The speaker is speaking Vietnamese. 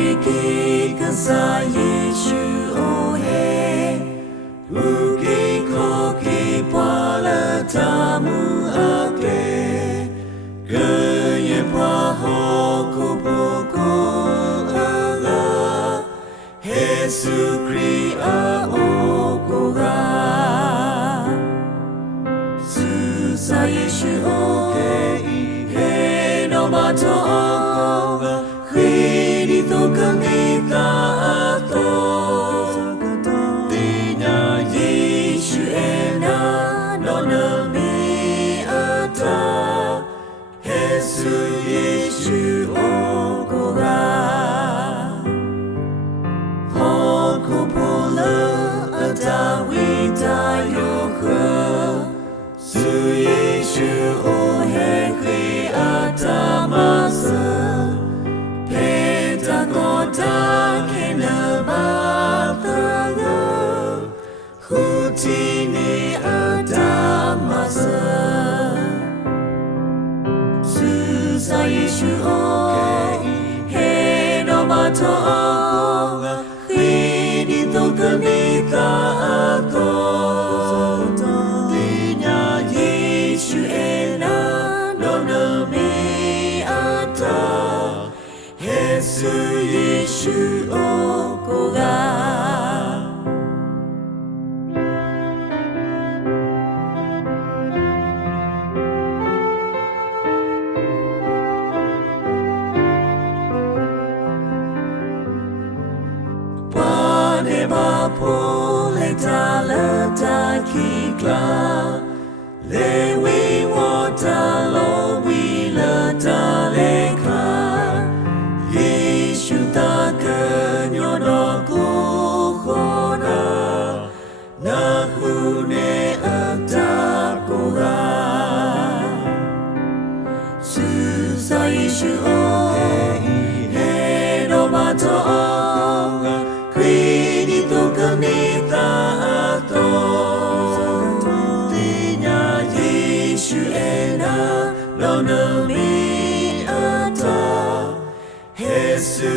Riki Kasa Yeshu Ohe Uki Koki Pala Tamu Akle Gye Paho Kupoko Aga Jesu Kri A Okoga Susa Yeshu Ohe He no Mato Okoga Khidi To Kamita Ato Tinya Yeshu Ena Nona Mi Ata Jesu Yeshu Okoga Hokopola Atawita Yokha Su Yeshu Ohe Kri Atamasa Peta Kota Kenabataga Hutini Atamasa Susa Yeshu Ohe He no Mato Oga Khidi To Kamita Ato Tinya Yeshu Ena Nona Mi Ata Jesu Yeshu Okoga Pane Pole Talata Kikla Lewi Wata Lowi Lata Leka Yeshu Taka Nyono Kukhona Nahune Atakoga Susa Yeshu Ohe He no Mato Oga Khidi To Kamita Ato Tinya Yeshu Ena Nona Mi Ata Jesu